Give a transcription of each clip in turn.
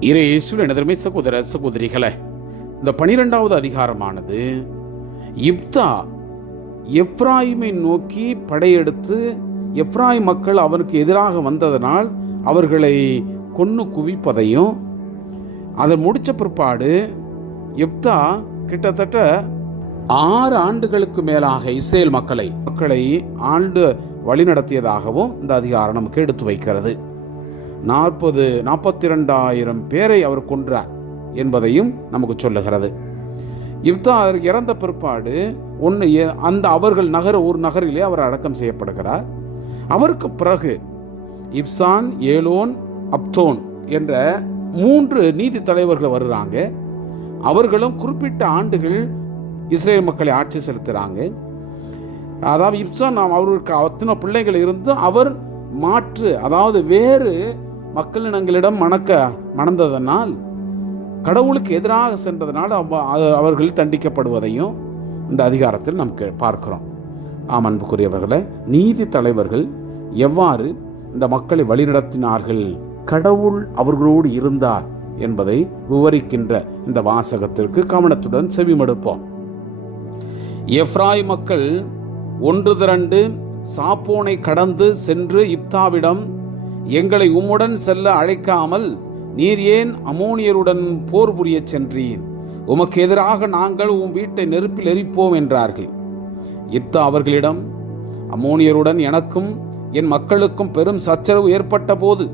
இறை எனதருமை சகோதர சகோதரிகளை இந்த பனிரெண்டாவது அதிகாரமானது இப்தா எப்ராயிமை நோக்கி படையெடுத்து எப்ராயிம் மக்கள் அவனுக்கு எதிராக வந்ததனால் அவர்களை கொன்று குவிப்பதையும் அதை முடித்த பிற்பாடு எப்தா கிட்டத்தட்ட ஆறு ஆண்டுகளுக்கு மேலாக இஸ்ரேல் மக்களை மக்களை ஆண்டு வழிநடத்தியதாகவும் இந்த அதிகாரம் நமக்கு எடுத்து வைக்கிறது. நாற்பது நாற்பத்தி ரெண்டாயிரம் பேரை அவர் கொன்றார் என்பதையும் நமக்கு சொல்லுகிறது. இப்தா அவர் இறந்த பிற்பாடு ஒன்று அந்த அவர்கள் நகர ஒரு நகரிலே அவர் அடக்கம் செய்யப்படுகிறார். அவருக்கு பிறகு இப்சான் ஏலோன் அப்தோன் என்ற மூன்று நீதி தலைவர்கள் வருகிறாங்க. அவர்களும் குறிப்பிட்ட ஆண்டுகள் இஸ்ரேல் மக்களை ஆட்சி செலுத்துகிறாங்க அதாவது இப்சான் நாம் அவருக்கு அத்தனை பிள்ளைகள் இருந்து அவர் மாற்று அதாவது வேறு மக்களினங்களிடம் மணக்க மணந்ததனால் கடவுளுக்கு எதிராக சென்றதனால் அவ- அவர்கள் தண்டிக்கப்படுவதையும் இந்த அதிகாரத்தில் நாம் கே- பார்க்கிறோம். ஆம் அன்புக்குரியவர்களை நீதி தலைவர்கள் எவ்வாறு இந்த மக்களை வழிநடத்தினார்கள்? கடவுள் அவர்களோடு இருந்தார் என்பதை விவரிக்கின்ற இந்த வாசகத்திற்கு கவனத்துடன் செவிமடுப்போம். எஃப்ராய் மக்கள் ஒன்று திரண்டு சாப்போனை கடந்து சென்று இப்தாவிடம் எங்களை உம்முடன் செல்ல அழைக்காமல் நீர் ஏன் அமோனியருடன் போர் புரியச் சென்றீர்? உமக்கு எதிராக நாங்கள் உன் வீட்டை நெருப்பில் எரிப்போம் என்றார்கள். இத்த அவர்களிடம் அமோனியருடன் எனக்கும் என் மக்களுக்கும் பெரும் சச்சரவு ஏற்பட்ட போது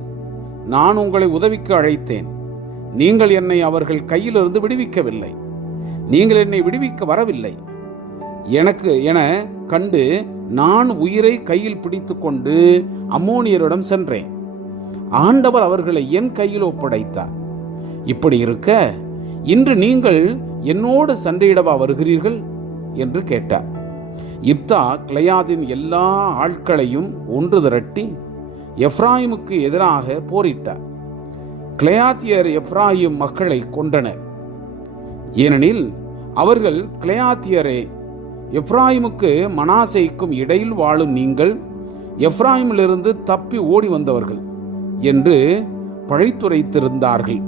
நான் உங்களை உதவிக்கு அழைத்தேன். நீங்கள் என்னை அவர்கள் கையிலிருந்து விடுவிக்கவில்லை. நீங்கள் என்னை விடுவிக்க வரவில்லை. எனக்கு என கண்டு நான் உயிரை கையில் பிடித்துக்கொண்டு அம்மோனியரிடம் சென்றேன். ஆண்டவர் அவர்களை என் கையில் ஒப்படைத்தார் இப்படி இருக்க இன்று நீங்கள் என்னோடு சண்டையிடவா வருகிறீர்கள்? என்று கேட்டார். இப்தா கிளையாதின் எல்லா ஆட்களையும் ஒன்று திரட்டி எஃப்ராயிமுக்கு எதிராக போரிட்டார். கிளையாத்தியர் எப்ராயிம் மக்களை கொண்டனர் ஏனெனில் அவர்கள் கிளையாத்தியரே எப்ராயிமுக்கு மனாசைக்கும் இடையில் வாழும் நீங்கள் எப்ராயிமிலிருந்து தப்பி ஓடி வந்தவர்கள். என்று பழித்துரைத்திருந்தார்கள்.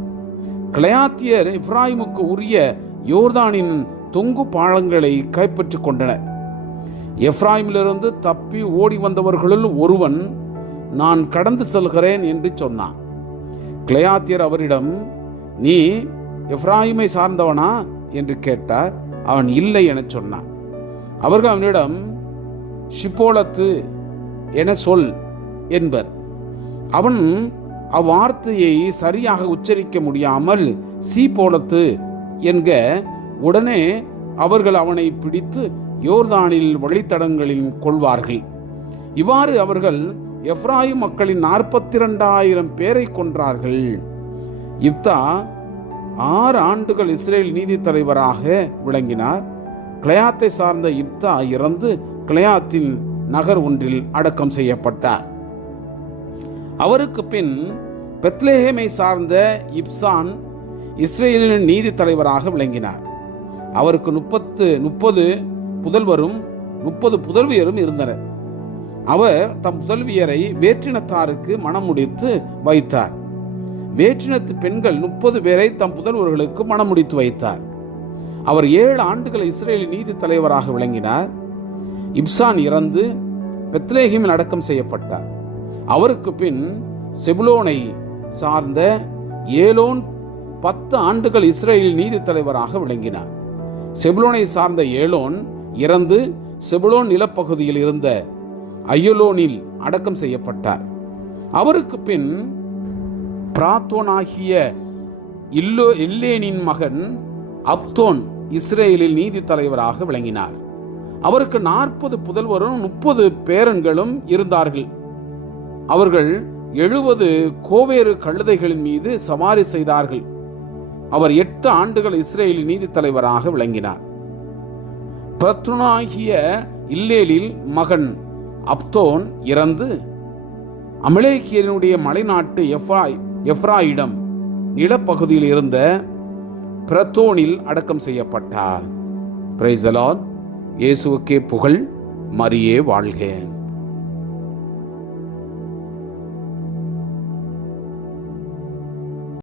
கிளையாத்தியர் இப்ராஹிமுக்கு உரிய யோர்தானின் தொங்கு பாலங்களை கைப்பற்றிக் கொண்டனர். எப்ராயிமிலிருந்து தப்பி ஓடி வந்தவர்களுள் ஒருவன் நான் கடந்து செல்கிறேன் என்று சொன்னான். கிளையாத்தியர் அவரிடம் நீ எப்ராயிமை சார்ந்தவனா? என்று கேட்டார். அவன் இல்லை எனச் சொன்னான். அவர்கள் அவனிடம் ஷிப்போலத்து என சொல் என்பர். அவன் அவ்வார்த்தையை சரியாக உச்சரிக்க முடியாமல் சீ போலத்து என்க உடனே அவர்கள் அவனை பிடித்து யோர்தானில் வழித்தடங்களில் கொள்வார்கள். இவ்வாறு அவர்கள் எப்ராயிம் மக்களின் நாற்பத்தி இரண்டாயிரம் பேரை கொன்றார்கள். இப்தா ஆறு ஆண்டுகள் இஸ்ரேல் நீதி தலைவராக விளங்கினார். கிளையாத்தை சார்ந்த இப்தா இறந்து கிளையாத்தின் நகர் ஒன்றில் அடக்கம் செய்யப்பட்டார். அவருக்கு பின் பெத்லேஹேமை சார்ந்த இப்சான் இஸ்ரேலின் நீதி தலைவராக விளங்கினார். அவருக்கு முப்பத்து முப்பது புதல்வரும் முப்பது புதல்வியரும் இருந்தனர். அவர் தம் புதல்வியரை வேற்றினத்தாருக்கு மனம் முடித்து வைத்தார். வேற்றினத்து பெண்கள் முப்பது பேரை தம் புதல்வர்களுக்கு மனம் முடித்து வைத்தார். அவர் ஏழு ஆண்டுகள் இஸ்ரேல் நீதி தலைவராக விளங்கினார். இப்சான் இறந்து பெத்லேஹிமில் அடக்கம் செய்யப்பட்டார். அவருக்கு பின் செபுலோனை சார்ந்த ஏலோன் பத்து ஆண்டுகள் இஸ்ரேலில் நீதி தலைவராக விளங்கினார். செபுலோனை சார்ந்த ஏலோன் இறந்து செபுலோன் நிலப்பகுதியில் இருந்த ஐயலோனில் அடக்கம் செய்யப்பட்டார். அவருக்கு பின் பிராத்தோனாகிய இல்லோ இல்லேனின் மகன் அப்தோன் இஸ்ரேலில் நீதி தலைவராக விளங்கினார். அவருக்கு நாற்பது புதல்வரும் முப்பது பேரன்களும் இருந்தார்கள். அவர்கள் எழுபது கோவேறு கழுதைகளின் மீது சவாரி செய்தார்கள். அவர் எட்டு ஆண்டுகள் இஸ்ரேலின் நீதி தலைவராக விளங்கினார். பத்ருனாகிய இல்லேலில் மகன் அப்தோன் இறந்து அமலேக்கியனுடைய மலைநாட்டு எஃப்ராய் எஃப்ராயிடம் நிலப்பகுதியில் இருந்த பிரத்தோனில் அடக்கம் செய்யப்பட்டார். பிரைசலான் இயேசுவுக்கே புகழ். மரியே வாழ்கேன்